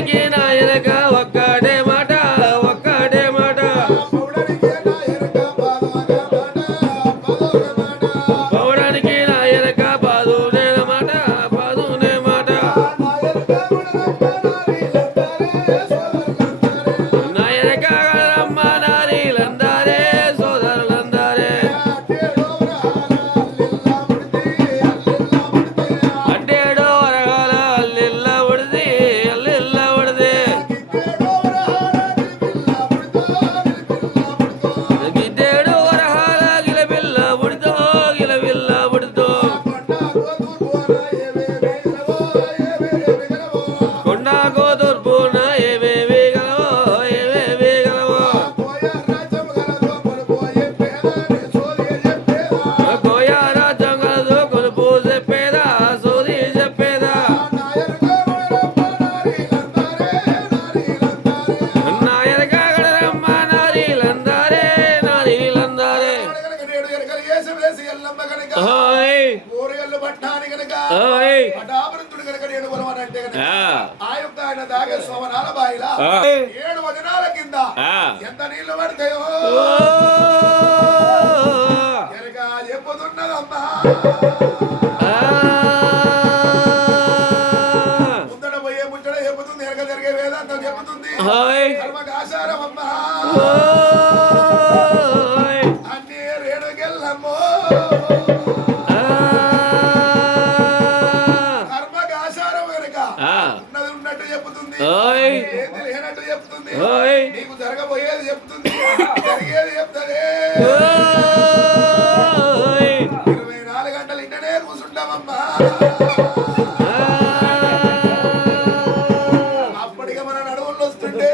పౌడానికి నాయనక ఒక్కడే మాట ఒక్కడే మాట పౌడానికి నాయనక పాదునే మాట పాదునే మాట నాయనక రమ్మ నారీలందరే సోదరులందరే అడ్డేడో వరగాల అల్లిల్ల ఉడిది అల్లిల్ల ఉడిది గిడ్డేడు వరహాల గిలబిల్ల ఉడితో గిలబిల్ల ఉడితో కొండ గోదుర్పున ఏవేవి గలవో ఏవేవి గలవో కోయ రాజ్యం గలదు కొలుపు చెప్పేదా సోది చెప్పేదా నాయనక గడరమ్మ నారీలందరే నారీలందరే ఓయ్ ఓయ్ ఏడు వచనాల కింద ఎంత నీళ్లు పడతాయో ఎనక చెప్పుతున్నదమ్మా ముందడ పోయే ముచ్చట చెప్పుతుంది ఎనక జరిగే వేదాంతం చెప్పుతుంది కర్మకాశారం అమ్మా అన్ని రేణుకెళ్ళమ్మో కర్మకాశారం వెనుక ఉన్నది ఉన్నట్టు చెప్పుతుంది ఏది లేనట్టు చెప్తుంది నీకు జరగబోయేది చెప్తుంది జరిగేది చెప్తుంది 24 గంటలు ఇంటనే కూర్చుంటామమ్మా అప్పటిగా మన నడువులు వస్తుంటే